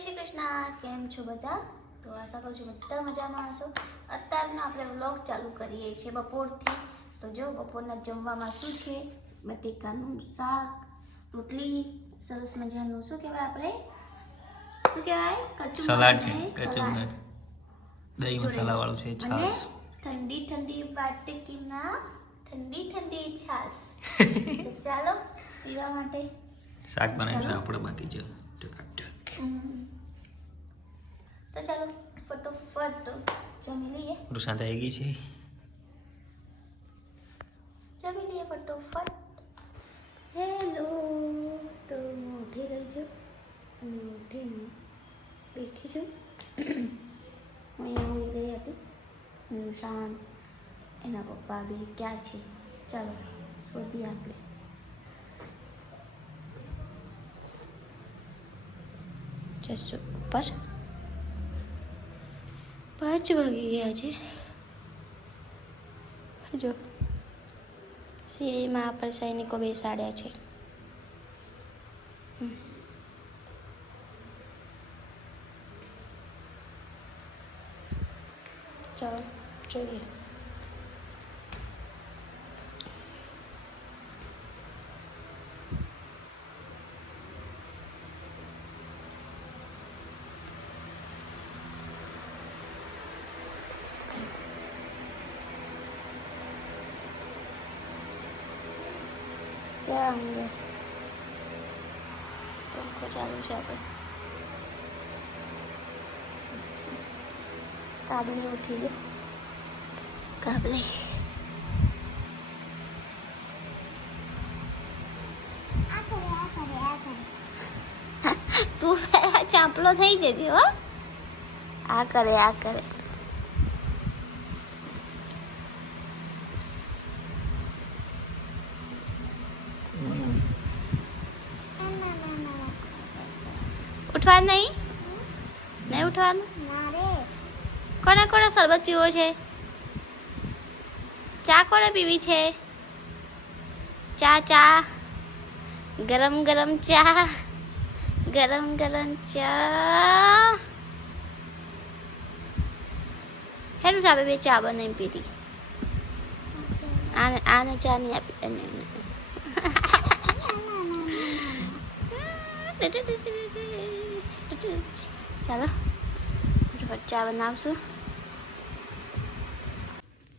શ્રી કૃષ્ણ કેમ છો બધા? તો આશા કરું છું બધા મજામાં હશો. અત્યારનો આપણે વ્લોગ ચાલુ કરીએ છીએ બપોરથી. તો જો બપોરના જમવામાં શું છે? બટેકાનું શાક રોટલી સરસ મજાનું શું કહેવાય આપણે? શું કહેવાય? સલાડ છે કચુંબર. દહીં મસાલા વાળું છે છાસ ઠંડી ઠંડી વાટકીના ઠંડી ઠંડી છાશ. ચાલો પીવા માટે શાક બનાવ્યું. આપણે બાકી છે ચકાચક. તો ચાલો ફટોફટ જમી લઈએ. વૃષાંત આવી ગઈ છે. જમી લઈએ ફટોફટ. હેલો તો હું ઉઠી ગઈ છું. અને ઉઠીને બેઠી છું. હું અહીંયા ઊંઘી ગઈ હતી. નુશાન એના પપ્પા બી ક્યાં છે? ચાલો શોધીએ આપણે. જશું ઉપર. પાંચ વાગી ગયા છે. જો સીડીમાં આપણે સૈનિકો બેસાડ્યા છે. ચાલો જોઈએ. ત્યાં અંગે પંખો ચાલુ છે આપણે કાબલી ઉઠી ગયો કાબલી તું ચાંપલો થઈ જજો હો આ કરે આ કરે ઉઠવાનું નહીં? નહીં ઉઠવાનું? કોને કોને શરબત પીવો છે? ચા કોને પીવી છે? ચા ચા. ગરમ ગરમ ચા. ગરમ ગરમ ચા. હેરું સાબે બે ચા બનાવી પીધી આને આને ચા નહીં આપી અને એને. ચાલો ફટાફટ ચા બનાવશું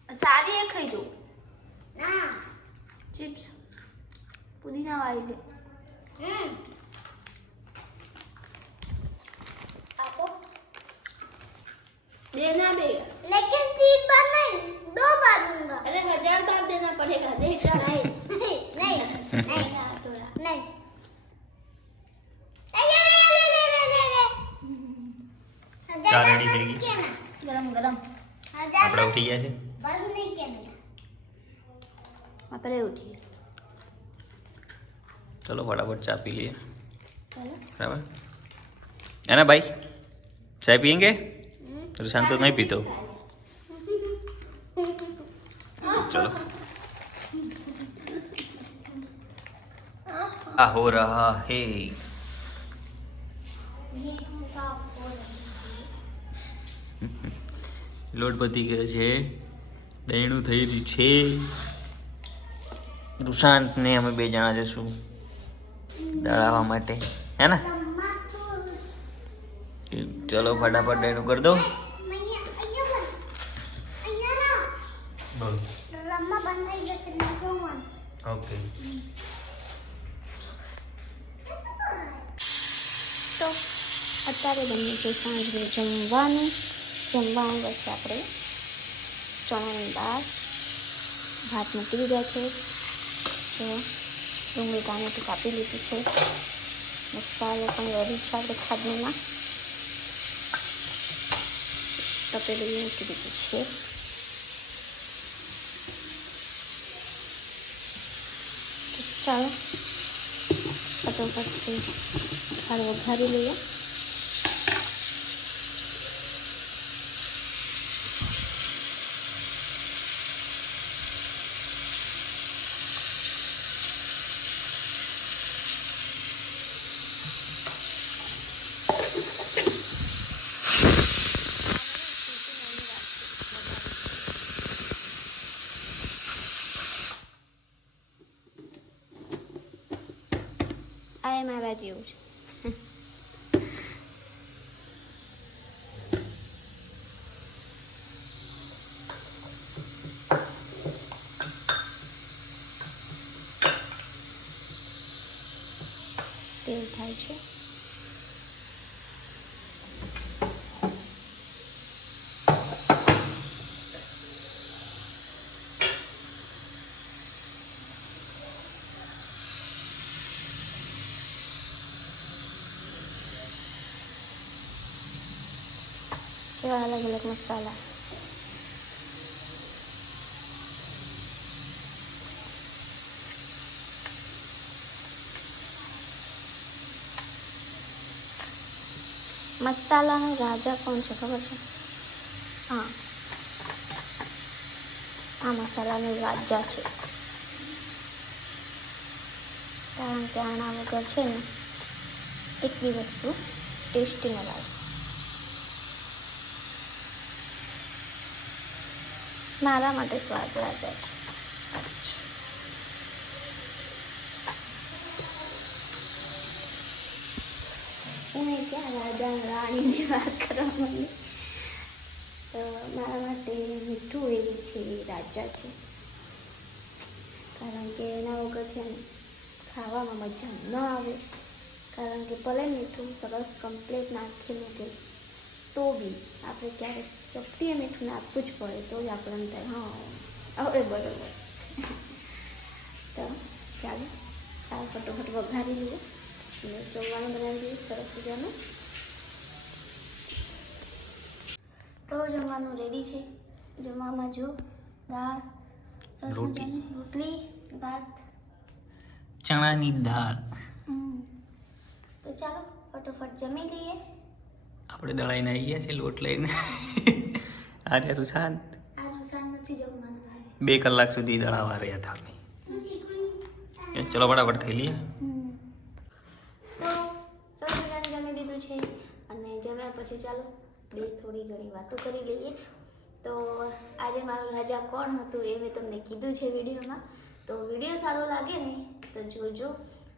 સારી એ ખાઈ જવું ના ચિપ્સ પુદીના વાળી લે હમ આપો देना बेगा लेकिन तीन बार नहीं दो बार दूंगा अरे हजार बार देना पड़ेगा देगा नहीं नहीं नहीं આપણે ઉઠીએ ચલો ફટાફટ ચા પી લઈએ બરાબર એના ભાઈ ચા પીએંગે રુસાન તો નહીં પીતો ચલો આ હો રહા હે લોટ બધી ગયો છે દહીણું થઈ રહ્યું છે ને અમે બે જણા જશું દળાવવા માટે. હે ને? ચલો ફટાફટ એનું કરી દો ઓકે. તો અત્યારે બને છે સાંજે જમવાનું. જમવાનું બસ આપણે ચણાની દાળ. ભાત મૂકી દીધા છે. તો ડુંગળી ટામેટું કાપી લીધું છે મસાલો પણ રેડી છે આપણે ખાદનમાં તપેલું મૂકી દીધું છે તો ચાલો ફટોફટથી દાળ વઘારી લઈએ જેવું છે તેલ થાય છે એવા અલગ અલગ મસાલા મસાલાનો રાજા કોણ છે ખબર છે હા આ મસાલાનો રાજા છે કારણ કે આના વગર છે ને બી વસ્તુ ટેસ્ટી ન લાગે મારા માટે સ્વાદ રાજા છે. હું ક્યાં રાજા રાણીની વાત કરવા મને? તો મારા માટે મીઠું એવી છે રાજા છે. કારણ કે એના વગર છે ખાવામાં મજા ન આવે. કારણ કે ભલે મીઠું સરસ કમ્પ્લીટ નાખેલું કે તો બી આપણે ક્યારેક ચપટીએ મીઠું નાખવું જ પડે તો જ આપણને થાય. હા હવે બરોબર. તો ચાલો આ ફટોફટ વઘારી લઈએ. અને જમવાનું બનાવી દઈએ સરસ મજાનું. તો જમવાનું રેડી છે. જમવામાં જો દાળ સરસ. મજાની રોટલી ભાત. ચણાની દાળ. તો ચાલો ફટોફટ જમી લઈએ. આપણે દળાઈને આવી ગયા છીએ લોટ લઈને. આરે રૂસાન? બે કલાક સુધી દળાવા રહ્યા હતા અમે. ચલો ફટાફટ ખાઈ લઈએ. અને જમ્યા પછી ચાલો બે થોડી ઘણી વાતો કરી લઈએ. તો આજે મારું રાજા કોણ હતું એ મેં તમને કીધું છે વિડીયોમાં. તો વીડિયો સારો લાગે ને તો જોજો.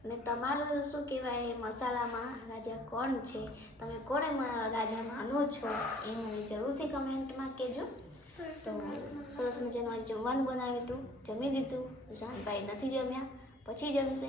અને તમારું શું કહેવાય મસાલામાં રાજા કોણ છે? તમે કોને રાજા માનો છો? એ મને જરૂરથી કમેન્ટમાં કહેજો. તો સરસ મજાનું આજે જમવાનું બનાવ્યું હતું. જમી લીધું. જાનભાઈ નથી જમ્યા. પછી જમશે.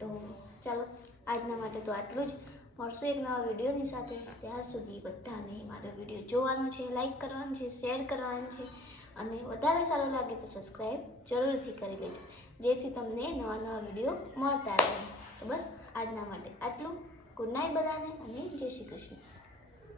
તો ચાલો, આજના માટે તો આટલું જ. મળશું એક નવા વિડીયોની સાથે. ત્યાં સુધી બધાને મારો વીડિયો જોવાનો છે લાઈક કરવાનો છે શેર કરવાનો છે. અને વધારે સારું લાગે તો સબસ્ક્રાઈબ જરૂરથી કરી લેજો. જેથી તમને નવા નવા વીડિયો મળતા રહે. તો બસ આજના માટે આટલું. ગુડ નાઇટ બધાને અને જય શ્રી કૃષ્ણ.